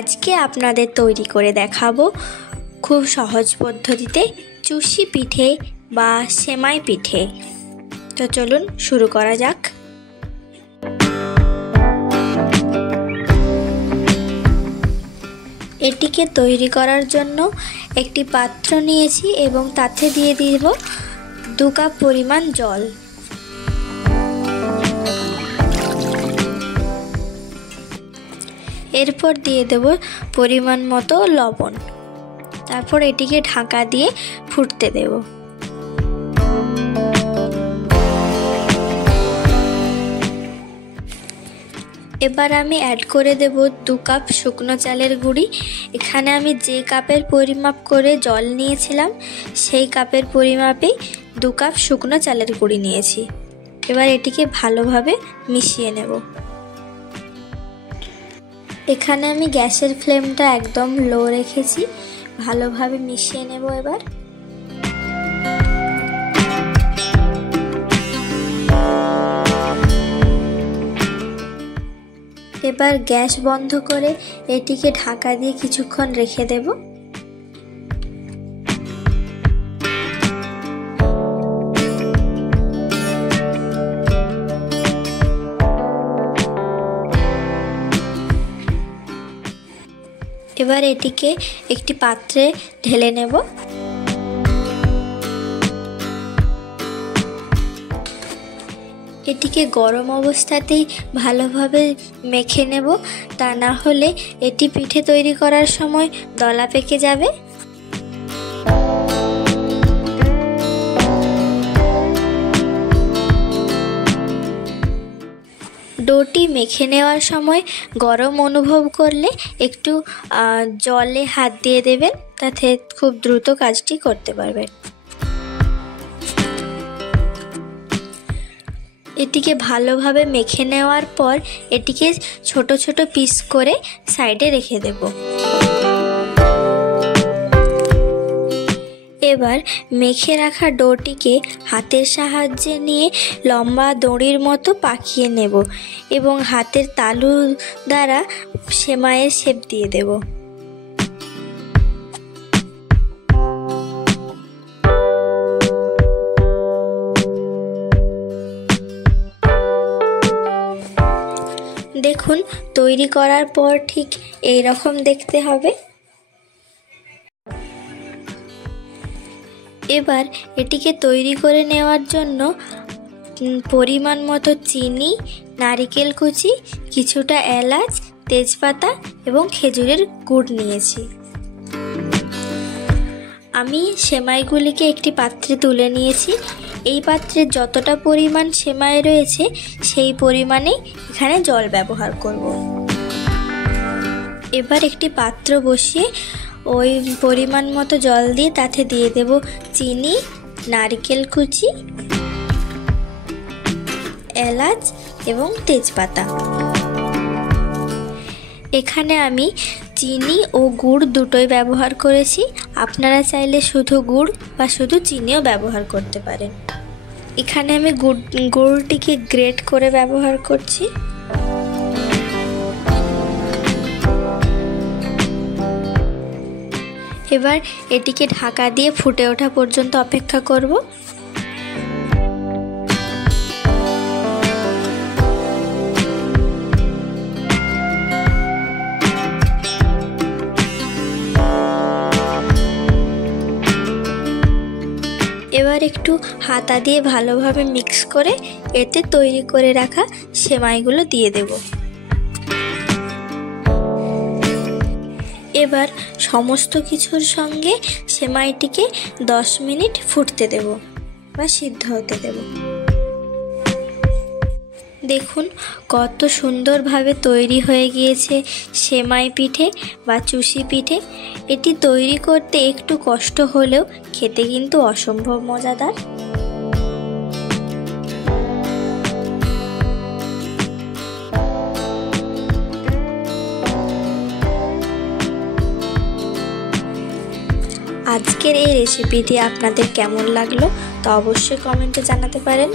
আজকে আপনাদের তৈরি করে দেখাবো খুব সহজ পদ্ধতিতে চুষি পিঠে বা সেমাই পিঠে। তো চলুন শুরু করা যাক। এটিকে তৈরি করার জন্য একটি পাত্র নিয়েছি এবং তাতে দিয়ে দিব 2 কাপ পরিমাণ জল। এরপর দিয়ে দেব পরিমাণ মতো লবণ। তারপর এটিকে ঢাকা দিয়ে ফুটতে দেব। এবার আমি অ্যাড করে দেব 2 কাপ শুকনো চালের গুঁড়ি। এখানে আমি যে কাপের পরিমাপ করে জল নিয়েছিলাম সেই কাপের পরিমাপে 2 কাপ শুকনো চালের গুঁড়ি নিয়েছি। এবার এটিকে ভালোভাবে মিশিয়ে নেব। এখানে আমি গ্যাসের ফ্লেমটা একদম লো রেখেছি। ভালোভাবে মিশিয়ে নেব। এবার গ্যাস বন্ধ করে এটিকে ঢাকা দিয়ে কিছুক্ষণ রেখে দেব। এবার এটিকে একটি পাত্রে ঢেলে নেব। এটিকে গরম অবস্থাতেই ভালোভাবে মেখে নেব, তা না হলে এটি পিঠে তৈরি করার সময় দলা পেকে যাবে। ডোটি মেখে নেওয়ার সময় গরম অনুভব করলে একটু জলে হাত দিয়ে দেবেন, তাতে খুব দ্রুত কাজটি করতে পারবেন। এটিকে ভালোভাবে মেখে নেওয়ার পর এটিকে ছোট ছোট পিস করে সাইডে রেখে দেব। এবার মেখে রাখা ডোটিকে হাতের সাহায্যে নিয়ে লম্বা দড়ির মতো পাকিয়ে নেব এবং হাতের তালু দ্বারা সেমাইয়ের শেপ দিয়ে দেব। দেখুন, তৈরি করার পর ঠিক এই রকম দেখতে হবে। এবার এটিকে তৈরি করে নেওয়ার জন্য পরিমাণ মতো চিনি, নারকেল কুচি, কিছুটা এলাচ, তেজপাতা এবং খেজুরের গুড় নিয়েছি। আমি সেমাইগুলিকে একটি পাত্রে তুলে নিয়েছি। এই পাত্রে যতটা পরিমাণ সেমাই রয়েছে সেই পরিমাণেই এখানে জল ব্যবহার করব। এবার একটি পাত্র বসিয়ে ওই পরিমাণ মতো জল দিয়ে তাতে দিয়ে দেব চিনি, নারকেল কুচি, এলাচ এবং তেজপাতা। এখানে আমি চিনি ও গুড় দুটোই ব্যবহার করেছি। আপনারা চাইলে শুধু গুড় বা শুধু চিনিও ব্যবহার করতে পারেন। এখানে আমি গুড়টিকে গ্রেট করে ব্যবহার করছি। এবার এটিকে ঢাকা দিয়ে ফুটে ওঠা পর্যন্ত অপেক্ষা করব। এবার একটু হাতা দিয়ে ভালোভাবে মিক্স করে এতে তৈরি করে রাখা সেমাইগুলো দিয়ে দেব। এবার সমস্ত কিছুর সঙ্গে সেমাইটিকে 10 মিনিট ফুটতে দেব বা সিদ্ধ হতে দেব। দেখুন কত সুন্দরভাবে তৈরি হয়ে গিয়েছে সেমাই পিঠে বা চুষি পিঠে। এটি তৈরি করতে একটু কষ্ট হলেও খেতে কিন্তু অসম্ভব মজাদার। আজকের এই রেসিপিটি আপনাদের কেমন লাগলো তা অবশ্যই কমেন্টে জানাতে পারেন।